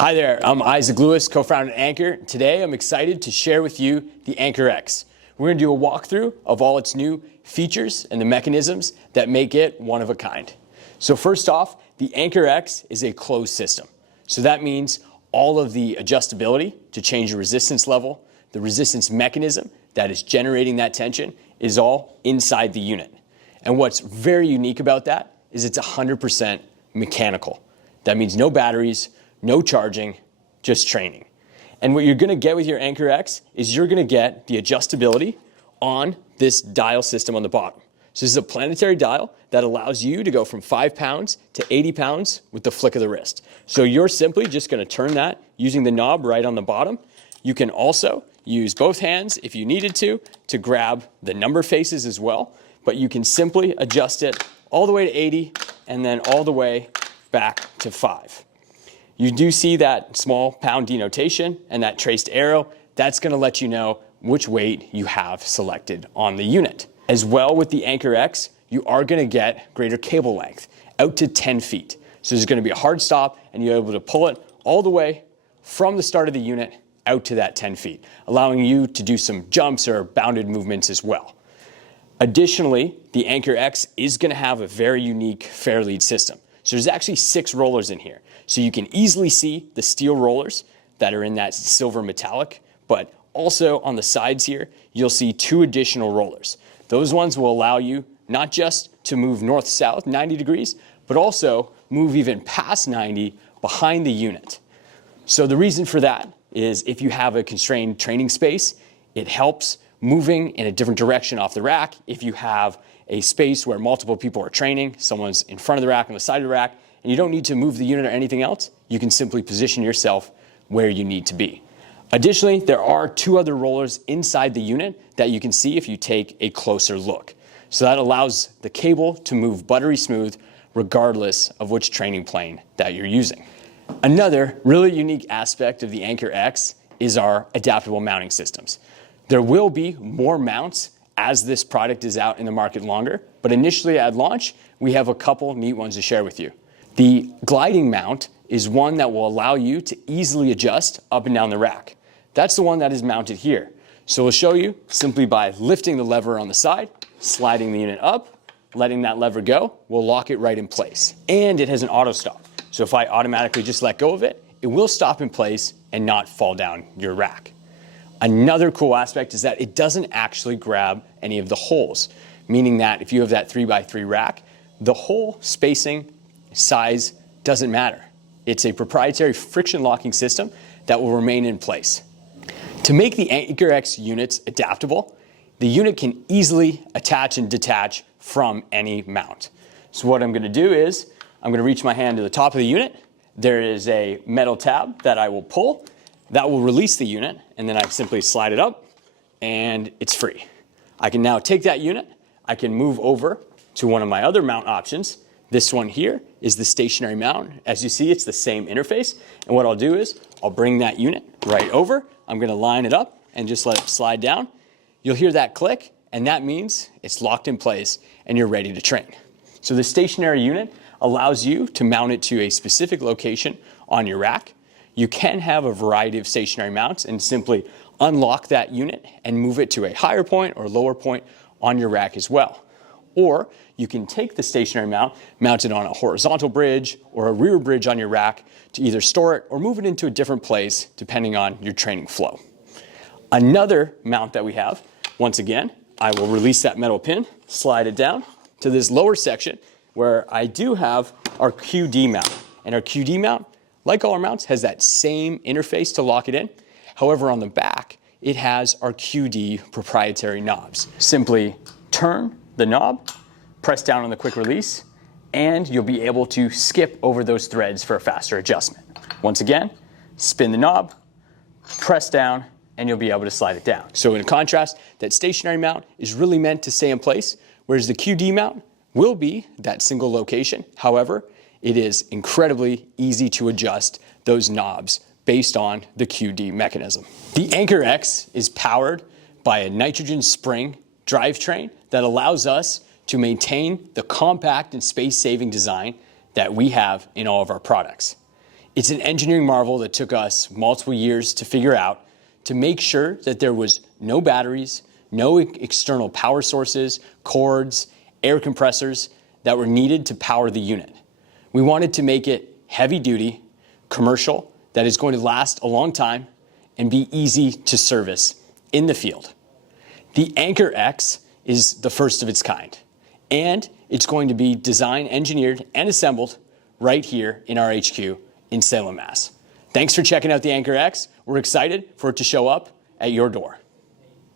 Hi there, I'm Isaac Lewis, co-founder of Anker. Today I'm excited to share with you the Anker X. We're going to do a walkthrough of all its new features and the mechanisms that make it one of a kind. So first off, the Anker X is a closed system. So that means all of the adjustability to change the resistance level, the resistance mechanism that is generating that tension is all inside the unit. And what's very unique about that is it's 100% mechanical. That means no batteries, no charging, just training. And what you're going to get with your Anker X is you're going to get the adjustability on this dial system on the bottom. So this is a planetary dial that allows you to go from 5 pounds to 80 pounds with the flick of the wrist. So you're simply just going to turn that using the knob right on the bottom. You can also use both hands if you needed to grab the number faces as well. But you can simply adjust it all the way to 80 and then all the way back to 5. You do see that small pound denotation and that traced arrow. That's going to let you know which weight you have selected on the unit. As well with the Anker X, you are going to get greater cable length, out to 10 feet. So there's going to be a hard stop and you're able to pull it all the way from the start of the unit out to that 10 feet, allowing you to do some jumps or bounded movements as well. Additionally, the Anker X is going to have a very unique fair lead system. So there's actually 6 rollers in here. So you can easily see the steel rollers that are in that silver metallic, but also on the sides here, you'll see 2 additional rollers. Those ones will allow you not just to move north-south 90 degrees, but also move even past 90 behind the unit. So the reason for that is if you have a constrained training space, it helps moving in a different direction off the rack. If you have a space where multiple people are training, someone's in front of the rack, on the side of the rack, and you don't need to move the unit or anything else, you can simply position yourself where you need to be. Additionally, there are 2 other rollers inside the unit that you can see if you take a closer look. So that allows the cable to move buttery smooth regardless of which training plane that you're using. Another really unique aspect of the Anker X is our adaptable mounting systems. There will be more mounts as this product is out in the market longer, but initially at launch, we have a couple neat ones to share with you. The gliding mount is one that will allow you to easily adjust up and down the rack. That's the one that is mounted here. So we'll show you simply by lifting the lever on the side, sliding the unit up, letting that lever go, we'll lock it right in place. And it has an auto stop. So if I automatically just let go of it, it will stop in place and not fall down your rack. Another cool aspect is that it doesn't actually grab any of the holes, meaning that if you have that 3x3 rack, the hole spacing, size doesn't matter. It's a proprietary friction locking system that will remain in place. To make the Anker X units adaptable, the unit can easily attach and detach from any mount. So what I'm going to do is I'm going to reach my hand to the top of the unit. There is a metal tab that I will pull. That will release the unit, and then I simply slide it up, and it's free. I can now take that unit. I can move over to one of my other mount options. This one here is the stationary mount. As you see, it's the same interface. And what I'll do is I'll bring that unit right over. I'm going to line it up and just let it slide down. You'll hear that click, and that means it's locked in place and you're ready to train. So the stationary unit allows you to mount it to a specific location on your rack. You can have a variety of stationary mounts and simply unlock that unit and move it to a higher point or lower point on your rack as well. Or you can take the stationary mount, mount it on a horizontal bridge or a rear bridge on your rack to either store it or move it into a different place depending on your training flow. Another mount that we have, once again, I will release that metal pin, slide it down to this lower section where I do have our QD mount. And our QD mount, like all our mounts, has that same interface to lock it in. However, on the back, it has our QD proprietary knobs. Simply turn the knob, press down on the quick release, and you'll be able to skip over those threads for a faster adjustment. Once again, spin the knob, press down, and you'll be able to slide it down. So in contrast, that stationary mount is really meant to stay in place, whereas the QD mount will be that single location. However, it is incredibly easy to adjust those knobs based on the QD mechanism. The Anker X is powered by a nitrogen spring drivetrain that allows us to maintain the compact and space-saving design that we have in all of our products. It's an engineering marvel that took us multiple years to figure out, to make sure that there was no batteries, no external power sources, cords, air compressors that were needed to power the unit. We wanted to make it heavy duty, commercial, that is going to last a long time and be easy to service in the field. The Anker X is the first of its kind, and it's going to be designed, engineered, and assembled right here in our HQ in Salem, Mass. Thanks for checking out the Anker X. We're excited for it to show up at your door.